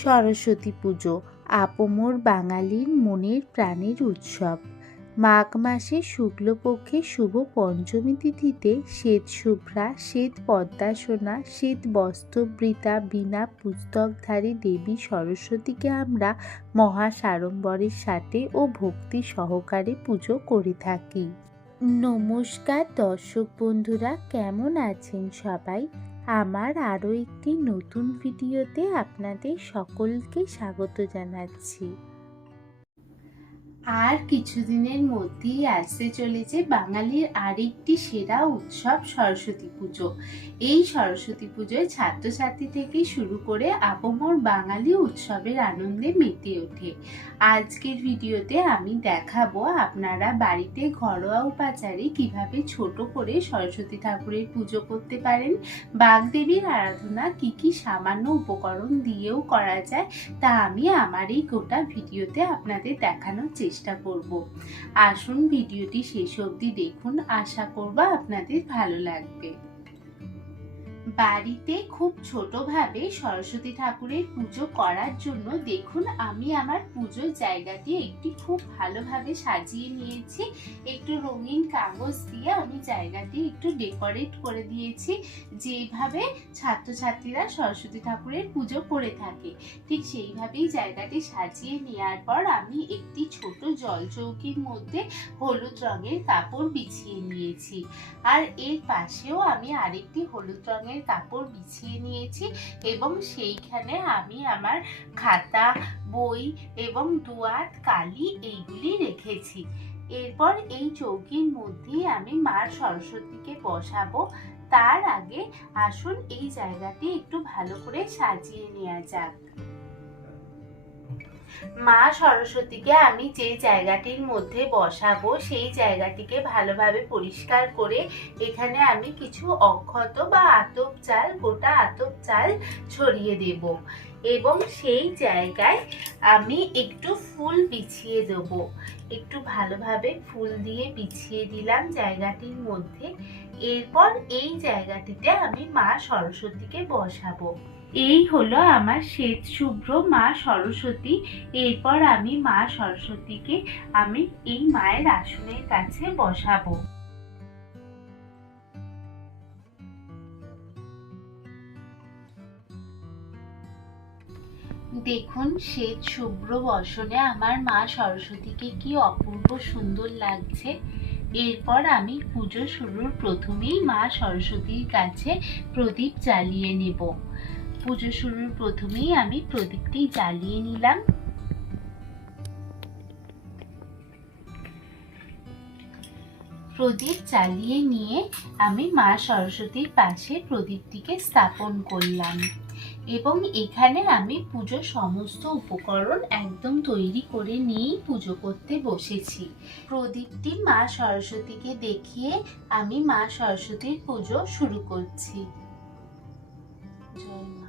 সরস্বতী পুজো আপমর বাঙালির মনের প্রাণের উৎসব। মাঘ মাসে শুক্লপক্ষে শুভ পঞ্চমী তিথিতে শ্বেত শুভ্রা, শ্বেত পদ্মাসনা, শ্বেত বস্ত্রবৃতা বীণা পুস্তকধারী দেবী সরস্বতীকে আমরা মহাসাড়ম্বরের সাথে ও ভক্তি সহকারে পুজো করে থাকি। নমস্কার দর্শক বন্ধুরা, কেমন আছেন সবাই? আমার আরও একটি নতুন ভিডিওতে আপনাদের সকলকে স্বাগত জানাচ্ছি। আর কিছুদিনের মধ্যেই আসতে চলেছে বাঙালির আরেকটি সেরা উৎসব সরস্বতী পুজো। এই সরস্বতী পুজোয় ছাত্রছাত্রী থেকে শুরু করে আপামর বাঙালি উৎসবের আনন্দে মেতে ওঠে। আজকের ভিডিওতে আমি দেখাবো আপনারা বাড়িতে ঘরোয়া উপাচারে কিভাবে ছোট করে সরস্বতী ঠাকুরের পুজো করতে পারেন। বাগদেবীর আরাধনা কি কি সামান্য উপকরণ দিয়েও করা যায় তা আমি আমার এই গোটা ভিডিওতে আপনাদের দেখানোর চেষ্টা করব। আসুন ভিডিওটি শেষ অবধি দেখুন, আশা করব আপনাদের ভালো লাগবে। বাড়িতে খুব ছোটভাবে সরস্বতী ঠাকুরের পুজো করার জন্য দেখুন আমি আমার পুজোর জায়গাটি একটি খুব ভালোভাবে সাজিয়ে নিয়েছি। একটু রঙিন কাগজ দিয়ে আমি জায়গাটি একটু ডেকোরেট করে দিয়েছি, যেভাবে ছাত্রছাত্রীরা সরস্বতী ঠাকুরের পুজো করে থাকে ঠিক সেইভাবেই জায়গাটি সাজিয়ে নেওয়ার পর আমি একটি ছোট জলচৌকির মধ্যে হলুদ রঙের কাপড় বিছিয়ে নিয়েছি। আর এর পাশেও আমি আরেকটি হলুদ রঙের কাপড় বিছিয়ে নিয়েছি এবং সেইখানে আমি আমার খাতা, বই এবং দুয়াত কালি এইগুলি রেখেছি। এরপর এই চৌকির মধ্যেই আমি মা সরস্বতীকে বসাবো। তার আগে আসুন এই জায়গাটি একটু ভালো করে সাজিয়ে নেওয়া যাক। মা সরস্বতীকে আমি যে জায়গাটির মধ্যে বসাবো সেই জায়গাটিকে ভালোভাবে পরিষ্কার করে এখানে আমি কিছু অক্ষত বা আতপ চাল, গোটা আতপ চাল ছড়িয়ে দেব এবং সেই জায়গায় আমি একটু ফুল বিছিয়ে দেব। একটু ভালোভাবে ফুল দিয়ে বিছিয়ে দিলাম জায়গাটির মধ্যে। এরপর এই জায়গাটিতে আমি মা সরস্বতীকে বসাবো। এই হলো আমার শ্বেত শুভ্র মা সরস্বতী। এরপর আমি মা সরস্বতীকে আমি এই মায়ের আসনের কাছে বসাবো। দেখুন শ্বেত শুভ্র বসনে আমার মা সরস্বতীকে কি অপূর্ব সুন্দর লাগছে। এরপর আমি পুজো শুরুর প্রথমেই মা সরস্বতীর কাছে প্রদীপ জ্বালিয়ে নেব। পুজো শুরুর প্রথমেই আমি প্রদীপটি জ্বালিয়ে নিলাম। প্রদীপ জ্বালিয়ে নিয়ে আমি মা সরস্বতীর পাশে প্রদীপটিকে স্থাপন করলাম এবং এখানে আমি পুজোর সমস্ত উপকরণ একদম তৈরি করে নিয়েই পুজো করতে বসেছি। প্রদীপটি মা সরস্বতীকে দেখিয়ে আমি মা সরস্বতীর পুজো শুরু করছি। জয় মা।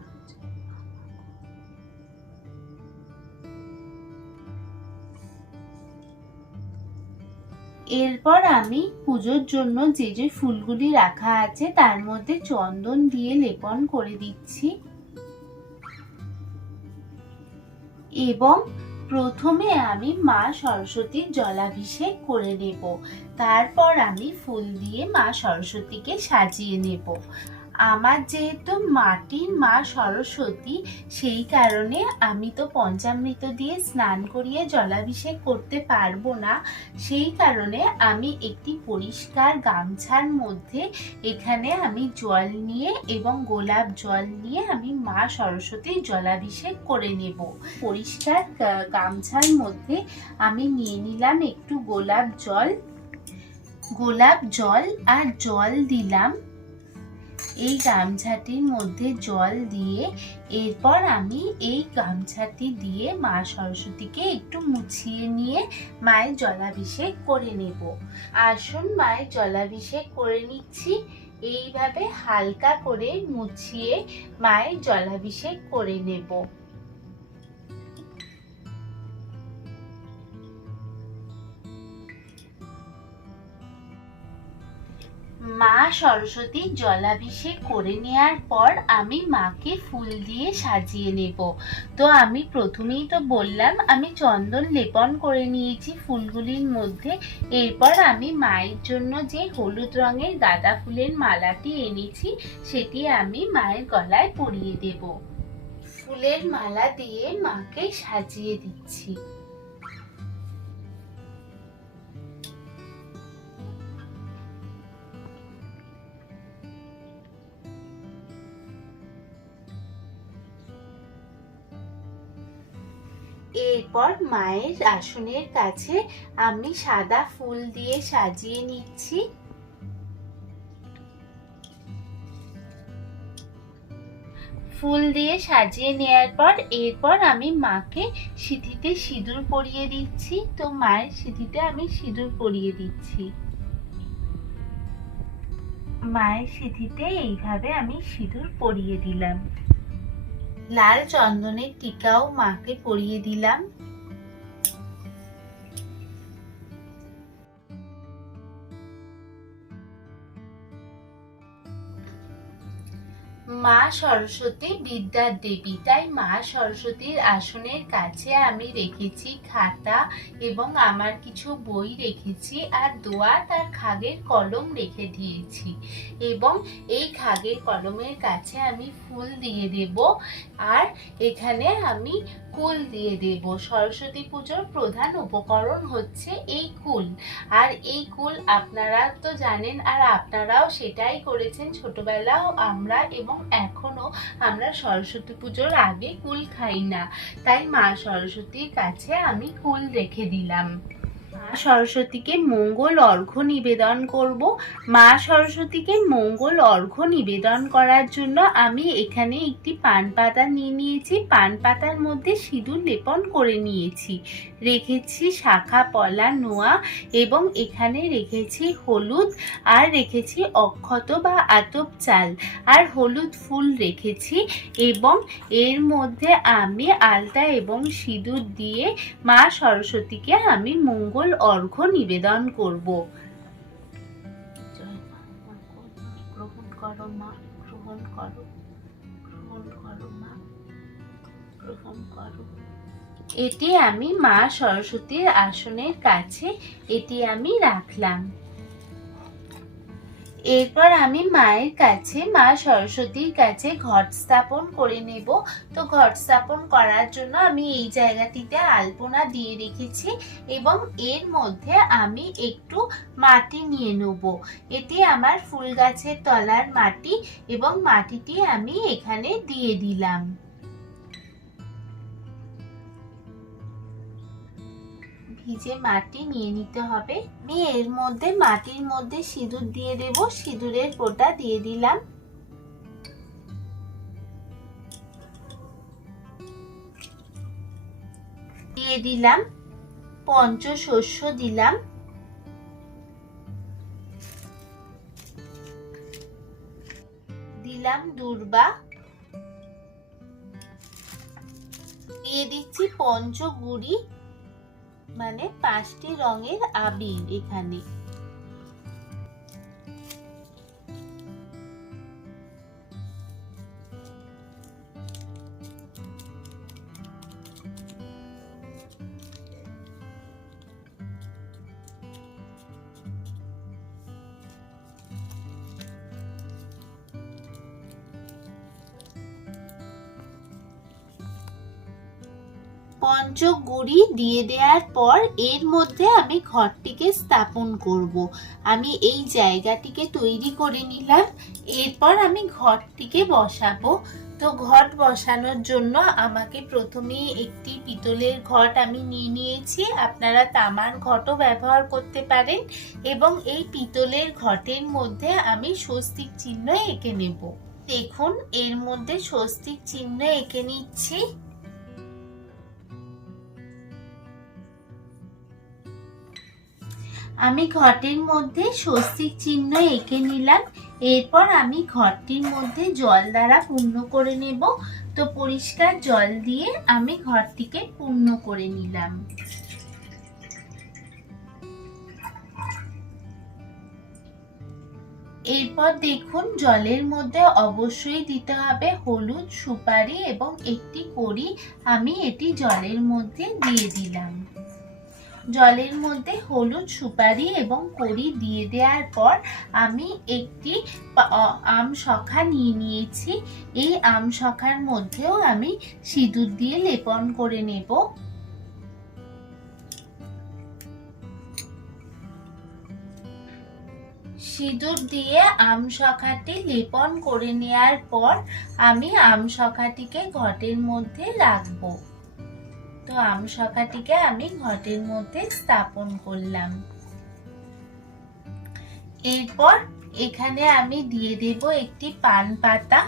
এরপর আমি পুজোর জন্য যে যে ফুলগুলি রাখা আছে তার মধ্যে চন্দন দিয়ে লেপন করে দিচ্ছি এবং প্রথমে আমি মা সরস্বতীর জলাভিষেক করে নেব। তারপর আমি ফুল দিয়ে মা সরস্বতীকে সাজিয়ে নেব। আমার যেহেতু মাটির মা সরস্বতী সেই কারণে আমি তো পঞ্চামৃত দিয়ে স্নান করিয়ে জলাভিষেক করতে পারবো না। সেই কারণে আমি একটি পরিষ্কার গামছার মধ্যে এখানে আমি জল নিয়ে এবং গোলাপ জল নিয়ে আমি মা সরস্বতীর জলাভিষেক করে নেব। পরিষ্কার গামছার মধ্যে আমি নিয়ে নিলাম একটু গোলাপ জল আর জল দিলাম এই গামছাটির মধ্যে জল দিয়ে। এরপর আমি এই গামছাটি দিয়ে মা সরস্বতীকে একটু মুছিয়ে নিয়ে মায়ের জলাভিষেক করে নেব। আসুন মায়ের জলাভিষেক করে নিচ্ছি। এইভাবে হালকা করে মুছিয়ে মায়ের জলাভিষেক করে নেব। মা সরস্বতীর জলাভিষেক করে নেওয়ার পর আমি মাকে ফুল দিয়ে সাজিয়ে নেব। তো আমি প্রথমেই তো বললাম আমি চন্দন লেপন করে নিয়েছি ফুলগুলির মধ্যে। এরপর আমি মায়ের জন্য যে হলুদ রঙের গাঁদা ফুলের মালাটি এনেছি সেটি আমি মায়ের গলায় পরিয়ে দেব। ফুলের মালা দিয়ে মাকে সাজিয়ে দিচ্ছি। এরপর মায়ের আসনের কাছে আমি সাদা ফুল দিয়ে সাজিয়ে নিচ্ছি। ফুল দিয়ে সাজিয়ে নেওয়ার পর এরপর আমি মাকে সিঁথিতে সিঁদুর পরিয়ে দিচ্ছি। তো মায়ের সিঁথিতে আমি সিঁদুর পরিয়ে দিচ্ছি। মায়ের সিঁথিতে এইভাবে আমি সিঁদুর পরিয়ে দিলাম। লাল চন্দনের টিকাও মাকে পরিয়ে দিলাম। মা সরস্বতী বিদ্যার দেবী, তাই মা সরস্বতীর আসনের কাছে আমি রেখেছি খাতা এবং আমার কিছু বই রেখেছি, আর দোয়াত আর খাগের কলম রেখে দিয়েছি। এবং এই খাগের কলমের কাছে আমি ফুল দিয়ে দেব, আর এখানে আমি কুল দিয়ে দেব। সরস্বতী পুজোর প্রধান উপকরণ হচ্ছে এই কুল, আর এই কুল আপনারা তো জানেন, আর আপনারাও সেটাই করেছেন ছোটবেলাও আমরা, এবং এখনো আমরা সরস্বতী পুজোর আগে কুল খাই না। তাই মা সরস্বতীর কাছে আমি কুল রেখে দিলাম। মা সরস্বতীকে মঙ্গল অর্ঘ্য নিবেদন করব। মা সরস্বতীকে মঙ্গল অর্ঘ্য নিবেদন করার জন্য আমি এখানে একটি পান পাতা নিয়ে নিয়েছি। পান পাতার মধ্যে সিঁদুর লেপন করে নিয়েছি। রেখেছি শাখা পলা নোয়া, এবং এখানে রেখেছি হলুদ, আর রেখেছি অক্ষত বা আতপ চাল, আর হলুদ ফুল রেখেছি। এবং এর মধ্যে আমি আলতা এবং সিঁদুর দিয়ে মা সরস্বতীকে আমি মঙ্গল অর্ঘ্য নিবেদন করব। গ্রহণ করো মা, গ্রহণ করো, গ্রহণ করো মা, গ্রহণ করো। এটি আমি মা সরস্বতীর আসনের কাছে এটি আমি রাখলাম। এরপর আমি মায়ের কাছে, মা সরস্বতীর কাছে ঘট স্থাপন করে নেব। তো ঘট স্থাপন করার জন্য আমি এই জায়গাটিতে আলপনা দিয়ে রেখেছি, এবং এর মধ্যে আমি একটু মাটি নিয়ে নেব। এটি আমার ফুল গাছের তলার মাটি, এবং মাটিটি আমি এখানে দিয়ে দিলাম। ভিজে মাটি নিয়ে নিতে হবে। আমি এর মধ্যে মাটির মধ্যে সিঁদুর দিয়ে দেব। সিঁদুরের ফোঁটা দিয়ে দিলাম। দিয়ে দিলাম পঞ্চশস্য দিলাম। দিলাম দূর্বা। দিয়ে দিচ্ছি পঞ্চগুড়ি, মানে 5টি রঙের আবির এখানে। পঞ্চগুড়ি দিয়ে দেওয়ার পর এর মধ্যে আমি ঘরটিকে স্থাপন করব। আমি এই জায়গাটিকে তৈরি করে নিলাম। এরপর আমি ঘরটিকে বসাবো। তো ঘট বসানোর জন্য আমাকে প্রথমেই একটি পিতলের ঘট আমি নিয়ে নিয়েছি। আপনারা তামার ঘটও ব্যবহার করতে পারেন, এবং এই পিতলের ঘটের মধ্যে আমি স্বস্তিক চিহ্ন এঁকে নেব। দেখুন এর মধ্যে স্বস্তিক চিহ্ন এঁকে নিচ্ছি। আমি ঘটের মধ্যে স্বস্তিক চিহ্ন এঁকে নিলাম। এরপর আমি ঘরটির মধ্যে জল দ্বারা পূর্ণ করে নেব। তো পরিষ্কার জল দিয়ে আমি ঘরটিকে পূর্ণ করে নিলাম। এরপর দেখুন জলের মধ্যে অবশ্যই দিতে হবে হলুদ, সুপারি এবং একটি কড়ি। আমি এটি জলের মধ্যে দিয়ে দিলাম। জলের মধ্যে হলুদ, সুপারি এবং কড়ি দিয়ে দেওয়ার পর আমি একটি আমশখা নিয়ে নিয়েছি। এই আমশখার মধ্যেও আমি সিঁদুর দিয়ে লেপন করে নেব। সিঁদুর দিয়ে আমশখাটি লেপন করে নেওয়ার পর আমি আমশখাটিকে ঘটের মধ্যে রাখবো। তো আমশখাটিকে আমি ঘটের মধ্যে স্থাপন করলাম। এরপর এখানে আমি দিয়ে দেব একটি পান পাতা।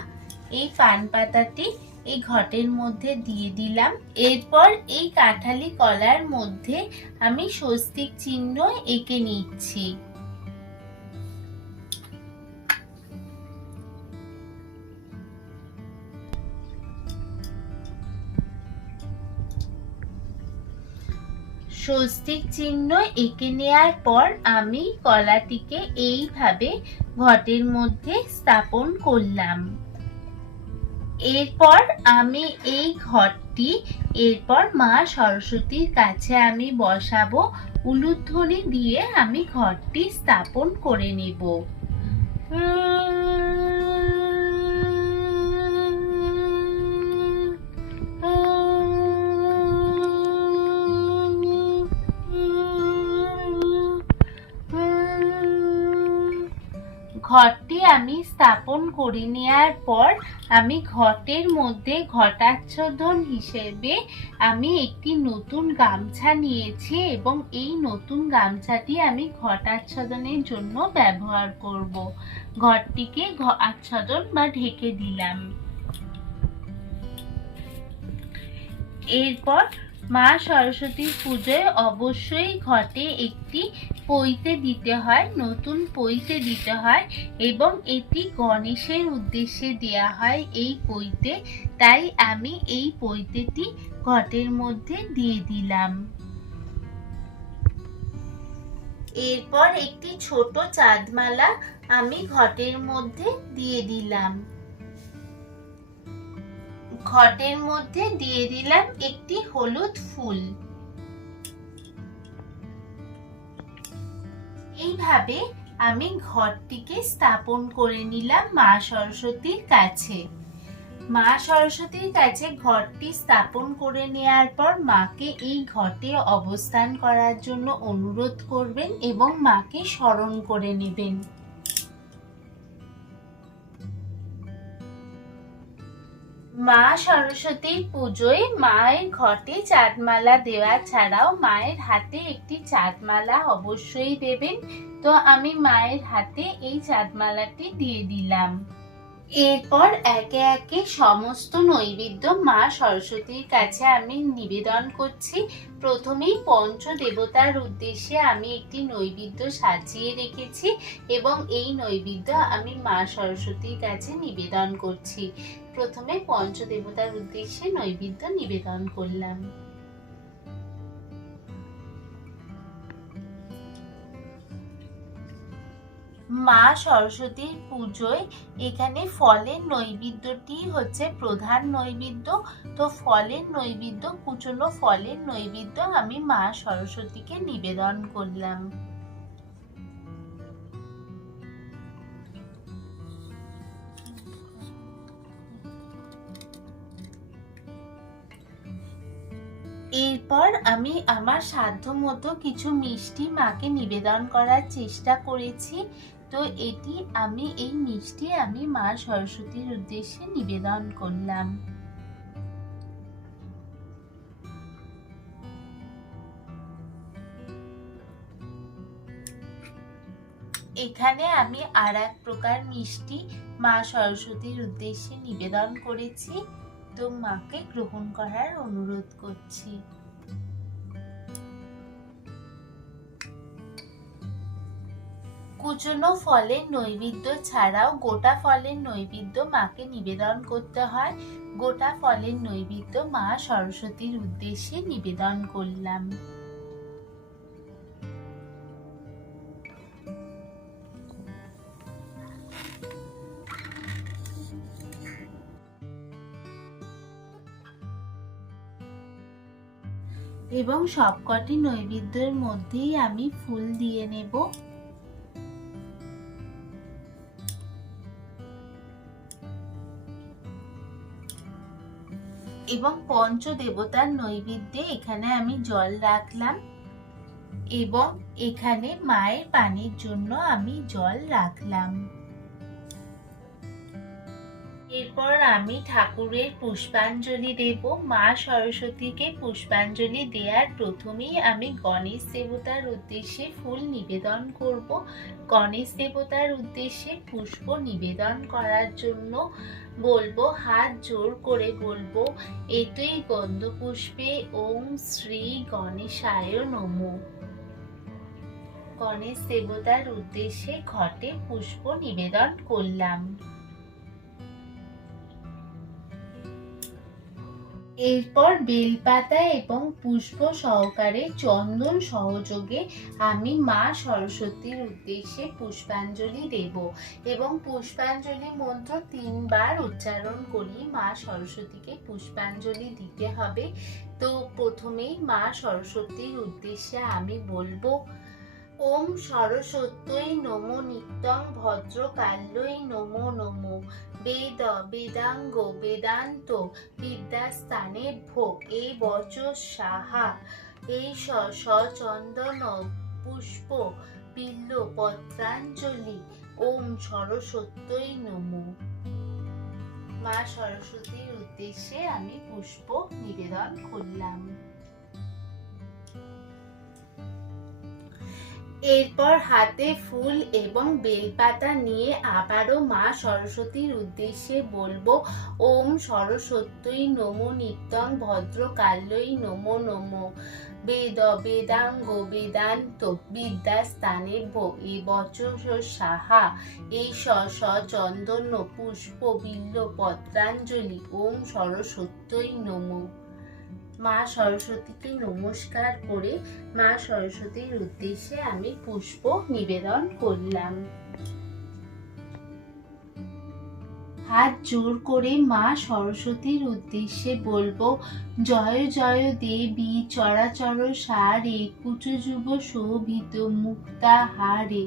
এই পান পাতাটি এই ঘটের মধ্যে দিয়ে দিলাম। এরপর এই কাঁঠালি কলার মধ্যে আমি স্বস্তিক চিহ্ন এঁকে নিচ্ছি। স্বস্তিক চিহ্ন এঁকে নেওয়ার পর আমি কলাটিকে এইভাবে ঘটের মধ্যে স্থাপন করলাম। এরপর আমি এই ঘটটি এরপর মা সরস্বতীর কাছে আমি বসাবো। উলুধ্বনি দিয়ে আমি ঘরটি স্থাপন করে নেব। ঘরটি আমি স্থাপন করে নেওয়ার পর আমি ঘটের মধ্যে ঘটাচ্ছাদন হিসেবে আমি একটি নতুন গামছা নিয়েছি এবং এই নতুন গামছাটি আমি ঘটাচ্ছাদনের জন্য ব্যবহার করব। ঘরটিকে আচ্ছাদন বা ঢেকে দিলাম। এরপর মা সরস্বতীর পুজোয় অবশ্যই ঘটে একটি পৈতে দিতে হয়, নতুন পৈতে দিতে হয় এবং এটি গণেশের উদ্দেশ্যে দেয়া হয় এই পৈতে। তাই আমি এই পৈতেটি ঘটের মধ্যে দিয়ে দিলাম। এরপর একটি ছোট চাঁদমালা আমি ঘটের মধ্যে দিয়ে দিলাম। ঘটের মধ্যে দিয়ে দিলাম একটি হলুদ ফুল। এইভাবে আমি ঘরটিকে স্থাপন করে নিলাম মা সরস্বতীর কাছে। মা সরস্বতীর কাছে ঘরটি স্থাপন করে নেওয়ার পর মাকে এই ঘটে অবস্থান করার জন্য অনুরোধ করবেন এবং মাকে স্মরণ করে নেবেন। মা সরস্বতীর পুজোয় মায়ের ঘটে চাঁদমালা দেওয়া ছাড়াও মায়ের হাতে একটি চাঁদমালা অবশ্যই দেবেন। তো আমি মায়ের হাতে এই চাঁদমালাটি দিয়ে দিলাম। এরপর একে একে সমস্ত নৈবেদ্য মা সরস্বতীর কাছে আমি নিবেদন করছি। প্রথমেই পঞ্চ দেবতার উদ্দেশ্যে আমি একটি নৈবেদ্য সাজিয়ে রেখেছি এবং এই নৈবেদ্য আমি মা সরস্বতীর কাছে নিবেদন করছি। প্রথমে পঞ্চ দেবতার উদ্দেশ্যে নৈবেদ্য নিবেদন করলাম। মা সরস্বতীর পুজোয় এখানে ফলের নৈবেদ্যটি হচ্ছে প্রধান নৈবেদ্য। তো ফলের নৈবেদ্য, কুচনো ফলের নৈবেদ্য আমি মা সরস্বতীকে নিবেদন করলাম। এরপর আমি আমার সাধ্যমতো কিছু মিষ্টি মাকে নিবেদন করার চেষ্টা করেছি। তো এই মিষ্টি আমি মা সরস্বতীর উদ্দেশ্যে নিবেদন করলাম। এখানে আমি আর এক প্রকার মিষ্টি মা সরস্বতীর উদ্দেশ্যে নিবেদন করেছি। তো মাকে গ্রহণ করার অনুরোধ করছি। কুচনো ফলের নৈবেদ্য ছাড়াও গোটা ফলের নৈবেদ্য মাকে নিবেদন করতে হয়। গোটা ফলের নৈবেদ্য মা সরস্বতীর উদ্দেশ্যে নিবেদন করলাম। এবং সবকটি নৈবেদ্যের মধ্যেই আমি ফুল দিয়ে নেব। এবং পঞ্চদেবতার নৈবেদ্যে এখানে আমি জল রাখলাম এবং এখানে মায়ের পানির জন্য আমি জল রাখলাম। এরপর আমি ঠাকুরের পুষ্পাঞ্জলি দেব। মা সরস্বতীকে পুষ্পাঞ্জলি দেওয়ার প্রথমেই আমি গণেশ দেবতার উদ্দেশ্যে ফুল নিবেদন করব। গণেশ দেবতার উদ্দেশ্যে পুষ্প নিবেদন করার জন্য বলবো, হাত জোর করে বলবো, এতই গন্ধপুষ্পে ওম শ্রী গণেশায় নমঃ। গণেশ দেবতার উদ্দেশ্যে ঘটে পুষ্প নিবেদন করলাম। এরপর বেলপাতা এবং পুষ্প সহকারে চন্দন সহযোগে আমি মা সরস্বতীর উদ্দেশ্যে পুষ্পাঞ্জলি দেব এবং পুষ্পাঞ্জলি মন্ত্র 3 বার উচ্চারণ করি মা সরস্বতীকে পুষ্পাঞ্জলি দিতে হবে। তো প্রথমেই মা সরস্বতীর উদ্দেশ্যে আমি বলবো, ওম সরস্বত্যই নমো নিত্যং ভদ্রকাল্যই নমো নমো বেদ বেদাঙ্গ বেদান্ত বিদ্যাস্থানেভ্যো এই বচ সাহা এই সচন্দন পুষ্প বিল্ল পত্রাঞ্জলি ওম সরস্বত্যই নমো। মা সরস্বতীর উদ্দেশ্যে আমি পুষ্প নিবেদন করলাম। এরপর হাতে ফুল এবং বেলপাতা নিয়ে আবারও মা সরস্বতীর উদ্দেশ্যে বলবো, ওম সরস্বত্যই নমো নিত্যং ভদ্রকাল্যই নমো নমো বেদ বেদাঙ্গ বেদান্ত বিদ্যাস্থানেভ্যো এ বচ সাহা এই সচন্দন পুষ্প বিল্ল পত্রাঞ্জলি ওম সরস্বত্যই নমঃ। মা সরস্বতীকে নমস্কার করে মা সরস্বতীর উদ্দেশ্যে আমি পুষ্প নিবেদন করলাম। হাত জোর করে মা সরস্বতীর উদ্দেশ্যে বলবো, জয় জয় দেবী চরাচর সারে কুচযুগ শোভিত মুক্তাহারে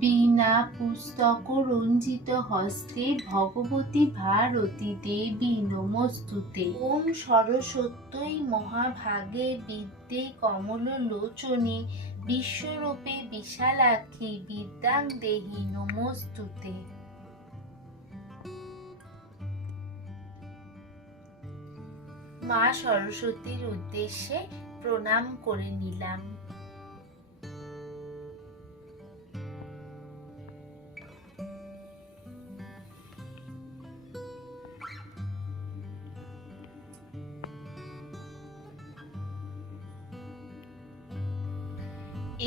বীণা পুস্তক রঞ্জিত হস্তে ভগবতী ভারতী দেবী নমস্তুতে। ওম সরস্বত্যই মহাভাগে বিদ্যে কমল লোচনে বিশ্বরূপে বিশালাক্ষী বিদ্যাং দেহি নমস্তুতে। মা সরস্বতীর উদ্দেশ্যে প্রণাম করে নিলাম।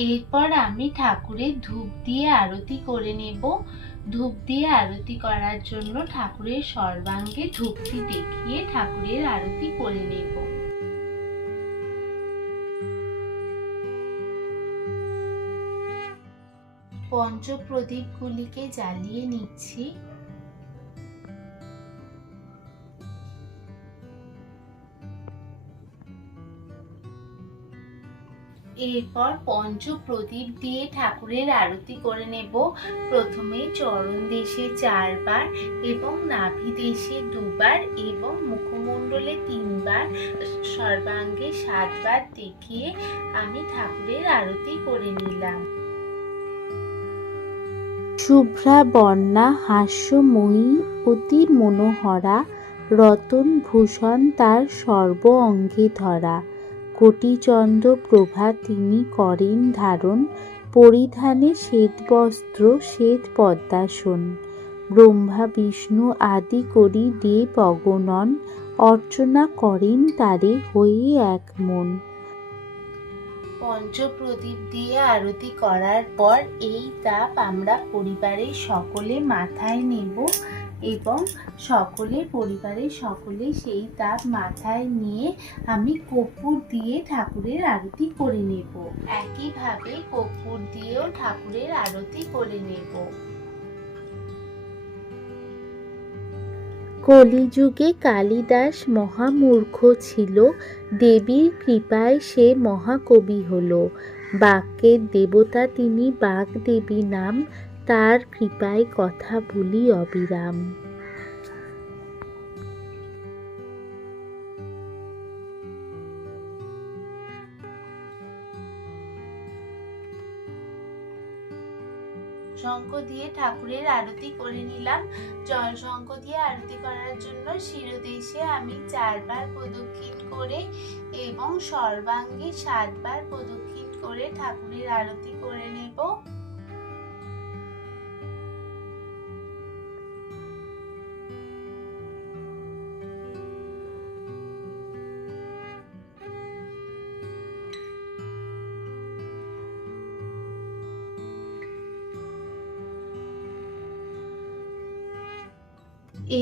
এরপর আমি ঠাকুরের ধূপ দিয়ে আরতি করে নেব। ধূপ দিয়ে আরতি করার জন্য ঠাকুরের সর্বাঙ্গে ধূপটি দেখিয়ে ঠাকুরের আরতি করে নেব। পঞ্চপ্রদীপগুলিকে জ্বালিয়ে নিচ্ছি। এরপর পঞ্চপ্রদীপ দিয়ে ঠাকুরের আরতি করে নেব। প্রথমে চরণ দেশে 4 বার এবং নাভি দেশে 2 বার এবং মুখমণ্ডলে 3 বার সর্বাঙ্গে 7 বার দেখিয়ে আমি ঠাকুরের আরতি করে নিলাম। শুভ্রা বর্ণা হাস্যময়ী অতি মনোহরা রতন ভূষণ তার সর্ব অঙ্গে ধরা কোটিচন্দ্র প্রভা তিনি করেন ধারণ পরিধানে শ্বেতবস্ত্র শ্বেত পদ্মাসন ব্রহ্মা বিষ্ণু আদি করি দেব অগণন অর্চনা করেন তারে হয়ে এক মন। পঞ্চপ্রদীপ দিয়ে আরতি করার পর এই তাপ আমরা পরিবারের সকলে মাথায় নেব এবং পরিবারের সকলে সেই তাপ মাথায় নিয়ে আমি কর্পূর দিয়ে ঠাকুরের আরতি করে নেব। একইভাবে কর্পূর দিয়েও ঠাকুরের আরতি করে নেব। কলিযুগে কালিদাস মহামূর্খ ছিল, দেবীর কৃপায় সে মহাকবি হল। বাক্যের দেবতা তিনি, বাগদেবী নাম, তার কৃপায় কথা বলি অবিরাম। শঙ্খ দিয়ে ঠাকুরের আরতি করে নিলাম। জল শঙ্খ দিয়ে আরতি করার জন্য শিরদেশে আমি 4 বার প্রদক্ষিণ করে এবং সর্বাঙ্গে 7 বার প্রদক্ষিণ করে ঠাকুরের আরতি করে নেব।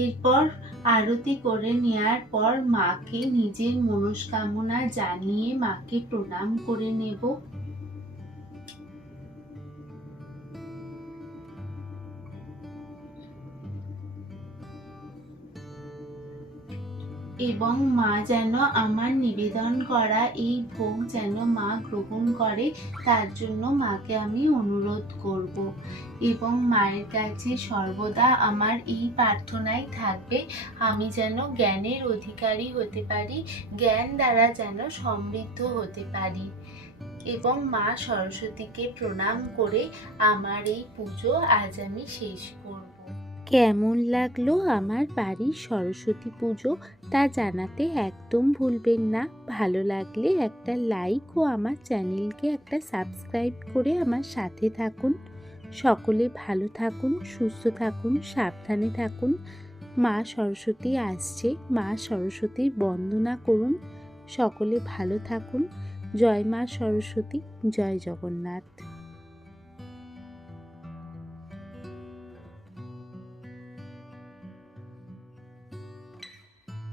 এরপর আরতি করে নেওয়ার পর মাকে নিজের মনস্কামনা জানিয়ে মাকে প্রণাম করে নেব। এবং মা যেন আমার নিবেদন করা এই ভোগ যেন মা গ্রহণ করে, তার জন্য মাকে আমি অনুরোধ করব। এবং মায়ের কাছে সর্বদা আমার এই প্রার্থনাই থাকবে, আমি যেন জ্ঞানের অধিকারী হতে পারি, জ্ঞান দ্বারা যেন সমৃদ্ধ হতে পারি। এবং মা সরস্বতীকে প্রণাম করে আমার এই পুজো আজ আমি শেষ করব। কেমন লাগলো আমার বাড়ির সরস্বতী পুজো তা জানাতে একদম ভুলবেন না। ভালো লাগলে একটা লাইক ও আমার চ্যানেলকে একটা সাবস্ক্রাইব করে আমার সাথে থাকুন। সকলে ভালো থাকুন, সুস্থ থাকুন, সাবধানে থাকুন। মা সরস্বতী আসছে, মা সরস্বতীর বন্দনা করুন। সকলে ভালো থাকুন। জয় মা সরস্বতী, জয় জগন্নাথ।